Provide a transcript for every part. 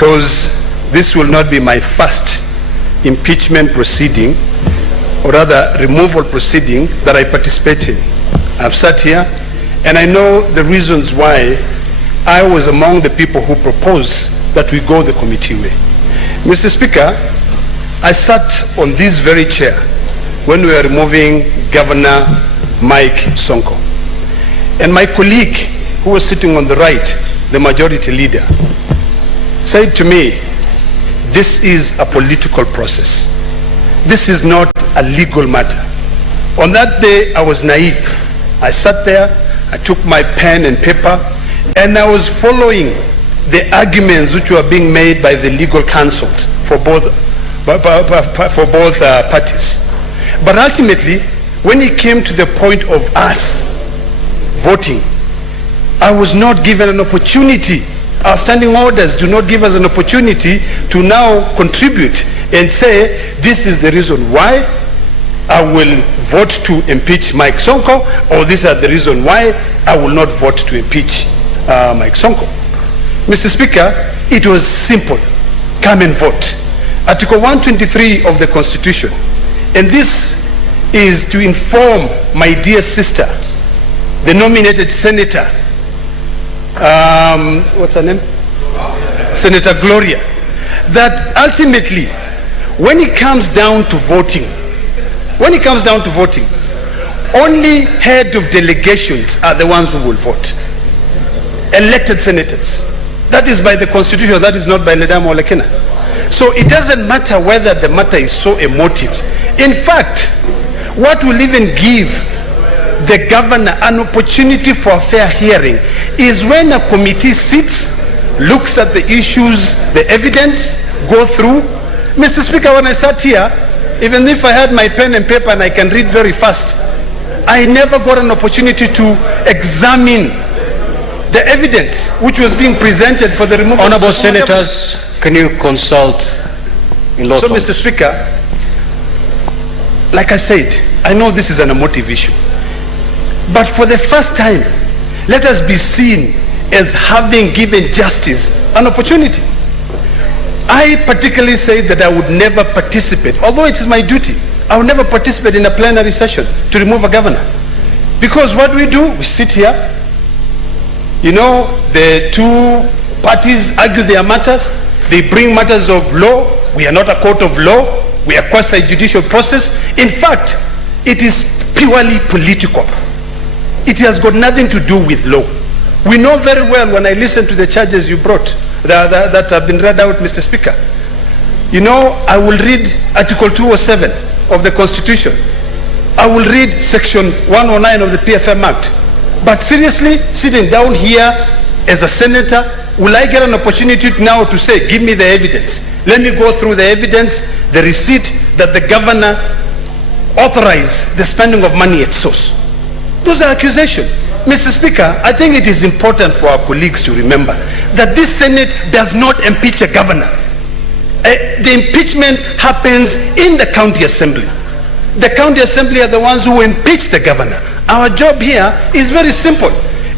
because this will not be my first impeachment proceeding, or rather removal proceeding, that I participate in. I've sat here and I know the reasons why I was among the people who proposed that we go the committee way. Mr. Speaker, I sat on this very chair when we were removing Governor Mike Sonko. And my colleague who was sitting on the right, the majority leader, said to me, this is a political process. This is not a legal matter. On that day, I was naive. I sat there, I took my pen and paper, and I was following the arguments which were being made by the legal counsels for both parties. But ultimately, when it came to the point of us voting, I was not given an opportunity. Our standing orders do not give us an opportunity to now contribute and say, this is the reason why I will vote to impeach Mike Sonko, or these are the reason why I will not vote to impeach Mike Sonko. Mr. Speaker, it was simple. Come and vote. Article 123 of the Constitution, and this is to inform my dear sister, the nominated senator, what's her name? Senator Gloria, that ultimately, when it comes down to voting, only head of delegations are the ones who will vote. Elected senators. That is by the Constitution, that is not by LEDAMA or Lekena. So it doesn't matter whether the matter is so emotive. In fact, what will even give the governor an opportunity for a fair hearing is when a committee sits, looks at the issues, the evidence, go through. Mr. Speaker, when I sat here, even if I had my pen and paper and I can read very fast, I never got an opportunity to examine the evidence which was being presented for the removal. Honorable senators, can you consult in law? So, Mr. Speaker, like I said, I know this is an emotive issue, but for the first time, let us be seen as having given justice an opportunity. I particularly say that I would never participate, although it is my duty, I would never participate in a plenary session to remove a governor. Because what we do, we sit here, you know, the two parties argue their matters, they bring matters of law. We are not a court of law, we are quasi-judicial process. In fact, it is purely political. It has got nothing to do with law. We know very well, when I listen to the charges you brought, that have been read out, Mr. Speaker. You know, I will read Article 207 of the Constitution. I will read Section 109 of the PFM Act. But seriously, sitting down here as a senator, will I get an opportunity now to say, give me the evidence? Let me go through the evidence, the receipt that the governor authorized the spending of money at source. Those are accusations. Mr. Speaker, I think it is important for our colleagues to remember that this Senate does not impeach a governor. The impeachment happens in the county assembly. The county assembly are the ones who impeach the governor. Our job here is very simple.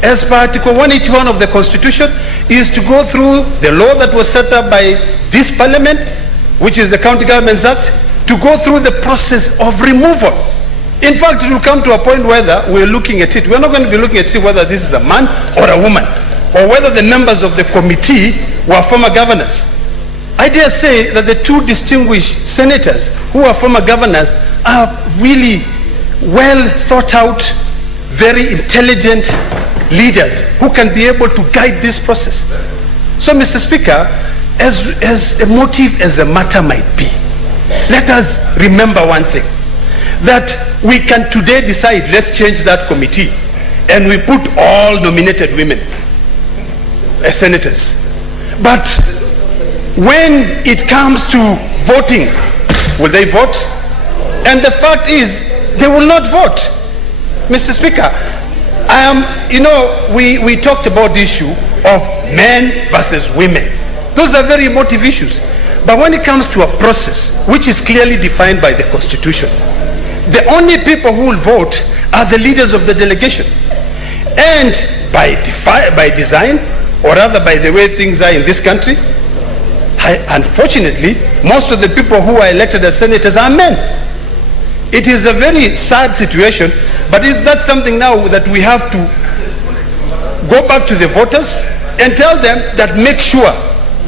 As per Article 181 of the Constitution, is to go through the law that was set up by this Parliament, which is the County Governments Act, to go through the process of removal. In fact, it will come to a point whether we're looking at it. We're not going to be looking at it whether this is a man or a woman, or whether the members of the committee were former governors. I dare say that the two distinguished senators who are former governors are really well thought out, very intelligent leaders who can be able to guide this process. So, Mr. Speaker, as emotive as the matter might be, let us remember one thing, that we can today decide, let's change that committee, and we put all nominated women as senators. But when it comes to voting, will they vote? And the fact is, they will not vote. Mr. Speaker, we talked about the issue of men versus women. Those are very emotive issues. But when it comes to a process which is clearly defined by the Constitution, the only people who will vote are the leaders of the delegation. And by design, or rather by the way things are in this country, Unfortunately, most of the people who are elected as senators are men. It is a very sad situation, but is that something now that we have to go back to the voters and tell them that make sure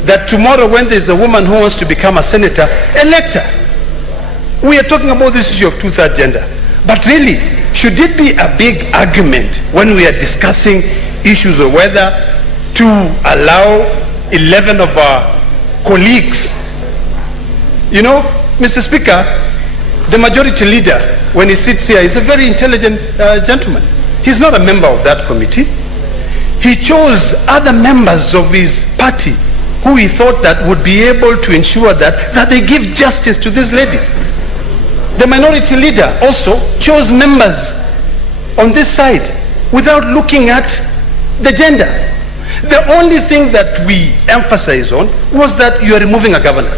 that tomorrow when there's a woman who wants to become a senator, elect her. We are talking about this issue of two-thirds gender. But really, should it be a big argument when we are discussing issues of whether to allow 11 of our colleagues? You know, Mr. Speaker, the majority leader, when he sits here, is a very intelligent gentleman. He's not a member of that committee. He chose other members of his party who he thought that would be able to ensure that they give justice to this lady. The minority leader also chose members on this side without looking at the gender. The only thing that we emphasize on was that you are removing a governor.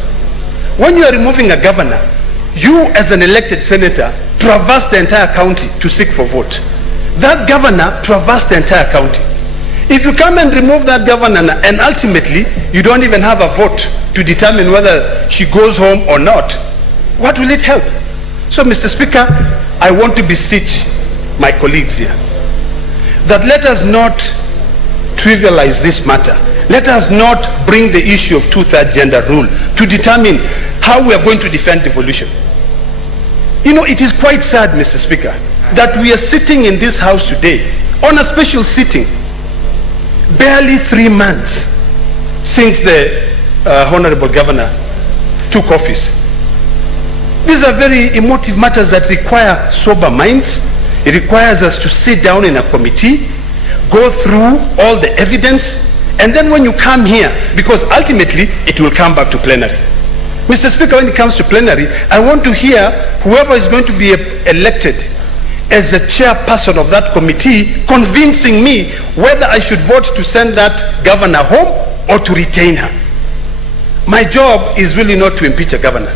When you are removing a governor, you as an elected senator traverse the entire county to seek for vote. That governor traversed the entire county. If you come and remove that governor and ultimately you don't even have a vote to determine whether she goes home or not, what will it help? So, Mr. Speaker, I want to beseech my colleagues here that let us not trivialize this matter. Let us not bring the issue of two-thirds gender rule to determine how we are going to defend devolution. You know, it is quite sad, Mr. Speaker, that we are sitting in this house today on a special sitting, barely 3 months since the Honorable Governor took office. These are very emotive matters that require sober minds. It requires us to sit down in a committee, go through all the evidence, and then when you come here, because ultimately it will come back to plenary. Mr. Speaker, when it comes to plenary, I want to hear whoever is going to be elected as a chairperson of that committee convincing me whether I should vote to send that governor home or to retain her. My job is really not to impeach a governor.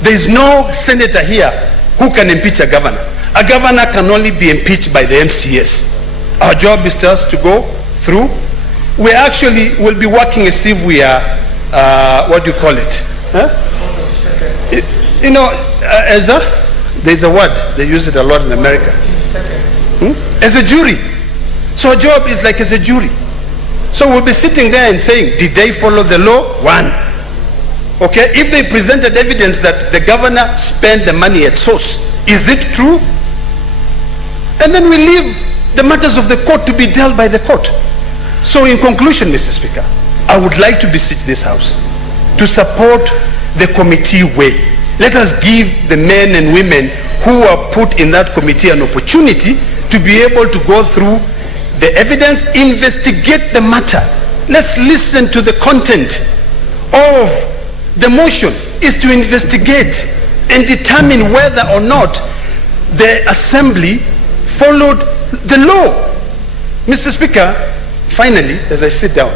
There is no senator here who can impeach a governor. A governor can only be impeached by the MCAs. Our job is just to go through. We actually will be working as if we are, what do you call it? Huh? You know, there's a word, they use it a lot in America. As a jury. So our job is like as a jury. So we'll be sitting there and saying, did they follow the law? One. Okay, if they presented evidence that the governor spent the money at source, is it true? And then we leave the matters of the court to be dealt by the court. So in conclusion, Mr. Speaker, I would like to beseech this House to support the committee way. Let us give the men and women who are put in that committee an opportunity to be able to go through the evidence, investigate the matter. Let's listen to the content of the motion is to investigate and determine whether or not the assembly followed the law. Mr. Speaker, finally, as I sit down,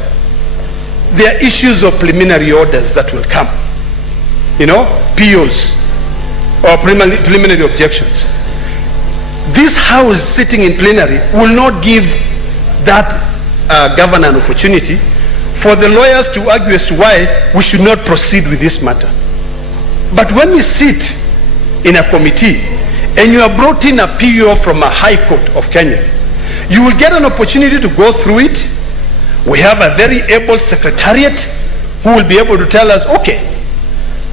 there are issues of preliminary orders that will come. You know, POs or preliminary objections. This House sitting in plenary will not give that governor an opportunity for the lawyers to argue as to why we should not proceed with this matter. But when we sit in a committee and you are brought in a PO from a high court of Kenya, you will get an opportunity to go through it. We have a very able secretariat who will be able to tell us, okay,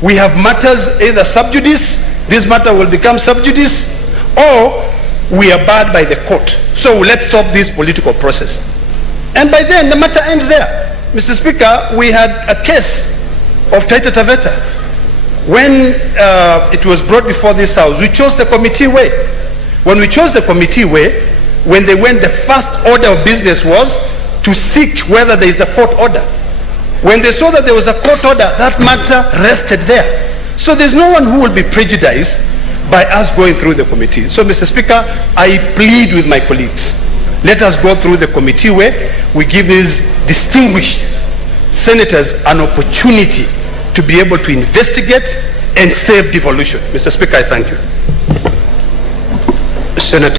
we have matters either sub judice, this matter will become sub judice, or we are barred by the court. So let's stop this political process. And by then the matter ends there. Mr. Speaker, we had a case of Taita Taveta. When it was brought before this House, we chose the committee way. When we chose the committee way, when they went, the first order of business was to seek whether there is a court order. When they saw that there was a court order, that matter rested there. So there's no one who will be prejudiced by us going through the committee. So, Mr. Speaker, I plead with my colleagues. Let us go through the committee way. We give these distinguished senators an opportunity to be able to investigate and save devolution. Mr. Speaker, I thank you. Senator